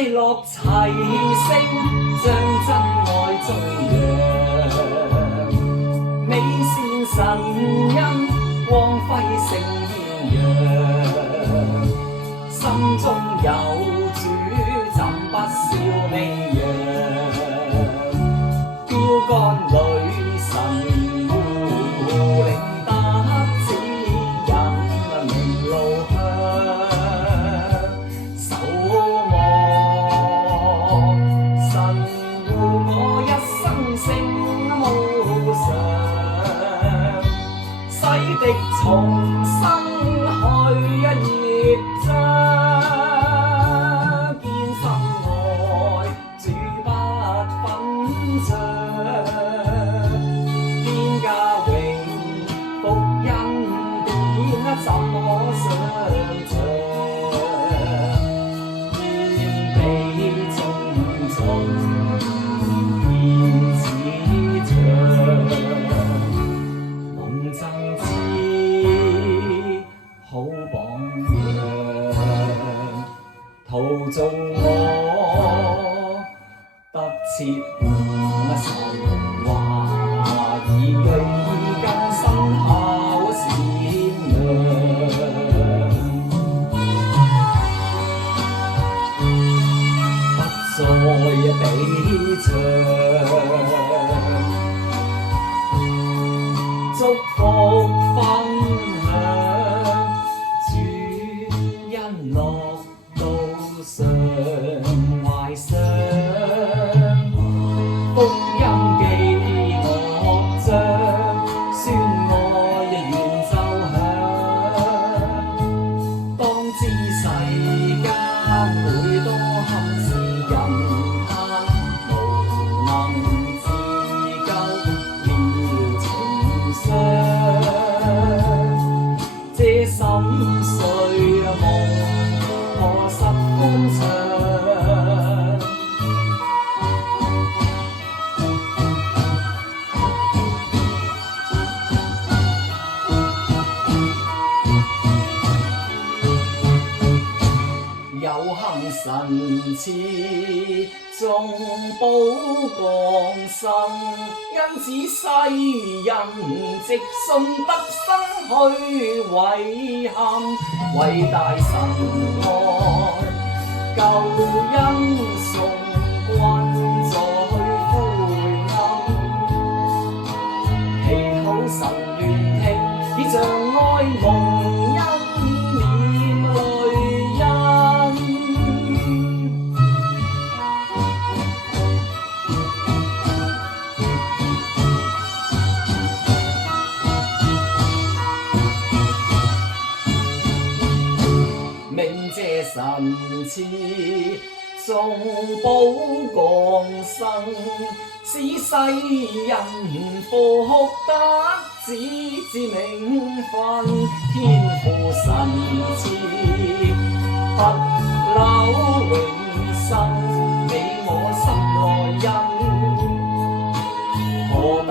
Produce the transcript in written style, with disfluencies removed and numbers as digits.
快樂齊聲，將真愛頌揚。美善神恩，光輝勝豔陽。心中有主，怎不笑名揚？標竿女神護領得指引明路向。守望神護我一生勝無常，洗滌重生去業障。怎可想像，願比種種天子長，夢贈至好榜樣，陶造我得徹悟神話，以具更深厚善良。不再比長，祝福分享，主恩樂路上懷想，福音記樂章，宣愛願奏響。當知世間每多憾事人嘆，無能自救了情傷。這心碎夢何實歡暢？有幸神賜眾寶降生，因此世人直信得生去遺憾。偉大神愛救恩送君在灰暗，祈禱神願聽，以像愛蒙恩免淚印。明謝神賜眾寶降生，使世人復得子之名分。天父神賜不朽永生，你我心內因，何得